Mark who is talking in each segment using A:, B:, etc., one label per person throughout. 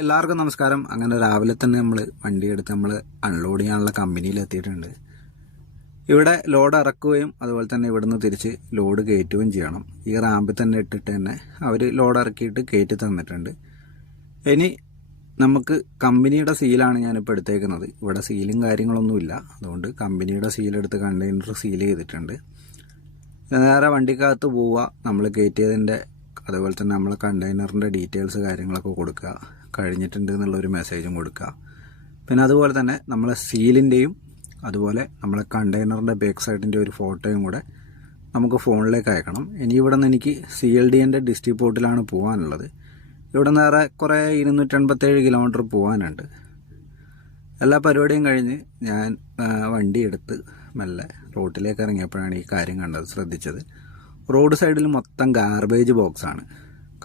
A: എല്ലാവർക്കും നമസ്കാരം. അങ്ങനെ രാവിലെ തന്നെ നമ്മൾ വണ്ടി എടുത്ത് നമ്മൾ അൺലോഡ് ചെയ്യാനുള്ള കമ്പനിയിൽ എത്തിയിട്ടുണ്ട്. ഇവിടെ ലോഡ് ഇറക്കുകയും അതുപോലെ തന്നെ ഇവിടുന്ന് തിരിച്ച് ലോഡ് കയറ്റുകയും ചെയ്യണം. ഈ റാമ്പിൽ തന്നെ ഇട്ടിട്ട് തന്നെ അവർ ലോഡ് ഇറക്കിയിട്ട് കയറ്റി തന്നിട്ടുണ്ട്. ഇനി നമുക്ക് കമ്പനിയുടെ സീലാണ് ഞാനിപ്പോൾ എടുത്തേക്കുന്നത്. ഇവിടെ സീലും കാര്യങ്ങളൊന്നുമില്ല അതുകൊണ്ട് കമ്പനിയുടെ സീലെടുത്ത് കണ്ടെയ്നർ സീൽ ചെയ്തിട്ടുണ്ട്. നേരെ വണ്ടിക്കകത്ത് പോവുക. നമ്മൾ കയറ്റിയതിന്റെ അതുപോലെ തന്നെ നമ്മൾ കണ്ടെയ്നറിന്റെ ഡീറ്റെയിൽസ് കാര്യങ്ങളൊക്കെ കൊടുക്കുക. കഴിഞ്ഞിട്ടുണ്ട് എന്നുള്ളൊരു മെസ്സേജും കൊടുക്കുക. പിന്നെ അതുപോലെ തന്നെ നമ്മളെ സീലിന്റെയും അതുപോലെ നമ്മളെ കണ്ടെയ്നറിന്റെ ബാക്ക് സൈഡിന്റെ ഒരു ഫോട്ടോയും കൂടെ നമുക്ക് ഫോണിലേക്ക് അയക്കണം. ഇനി ഇവിടെ നിന്ന് എനിക്ക് സി എൽ ഡി എന്റെ ഡിസ്ട്രിക്ട് പോർട്ടിലാണ് പോകാനുള്ളത്. ഇവിടെ ഏറെ കുറേ ഇരുന്നൂറ്റൻപത്തേഴ് കിലോമീറ്റർ പോകാനുണ്ട്. എല്ലാ പരിപാടിയും കഴിഞ്ഞ് ഞാൻ വണ്ടി എടുത്ത് മെല്ലെ റോട്ടിലേക്ക് ഇറങ്ങിയപ്പോഴാണ് ഈ കാര്യം കണ്ടത് ശ്രദ്ധിച്ചത്. റോഡ് സൈഡിൽ മൊത്തം ഗാർബേജ് ബോക്സാണ്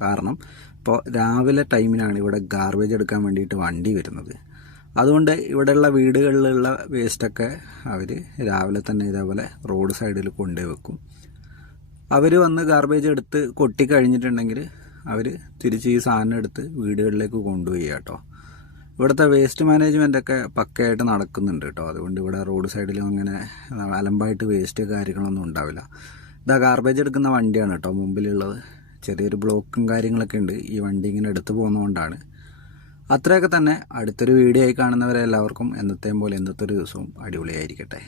A: കാരണം ഇപ്പോൾ രാവിലെ ടൈമിനാണ് ഇവിടെ ഗാർബേജ് എടുക്കാൻ വേണ്ടിയിട്ട് വണ്ടി വരുന്നത്. അതുകൊണ്ട് ഇവിടെയുള്ള വീടുകളിലുള്ള വേസ്റ്റൊക്കെ അവർ രാവിലെ തന്നെ ഇതേപോലെ റോഡ് സൈഡിൽ കൊണ്ടുപോയി വെക്കും. അവർ വന്ന് ഗാർബേജ് എടുത്ത് കൊട്ടി കഴിഞ്ഞിട്ടുണ്ടെങ്കിൽ അവർ തിരിച്ച് ഈ സാധനം എടുത്ത് വീടുകളിലേക്ക് കൊണ്ടുപോയി കേട്ടോ. ഇവിടുത്തെ വേസ്റ്റ് മാനേജ്മെന്റ് ഒക്കെ പക്കയായിട്ട് നടക്കുന്നുണ്ട് കേട്ടോ. അതുകൊണ്ട് ഇവിടെ റോഡ് സൈഡിലും അങ്ങനെ അലമ്പായിട്ട് വേസ്റ്റ് കാര്യങ്ങളൊന്നും ഉണ്ടാവില്ല. ഇതാ ഗാർബേജ് എടുക്കുന്ന വണ്ടിയാണ് കേട്ടോ മുമ്പിലുള്ളത്. ചെറിയൊരു ബ്ലോക്കും കാര്യങ്ങളൊക്കെ ഉണ്ട്. ഈ വണ്ടി ഇങ്ങനെ എടുത്തു പോകുന്നതുകൊണ്ടാണ്. അത്രയൊക്കെ തന്നെ. അടുത്തൊരു വീഡിയോ ആയി കാണുന്നവരെ എല്ലാവർക്കും എന്നത്തെയും പോലെ എന്നത്തെ ഒരു ദിവസവും അടിപൊളിയായിരിക്കട്ടെ.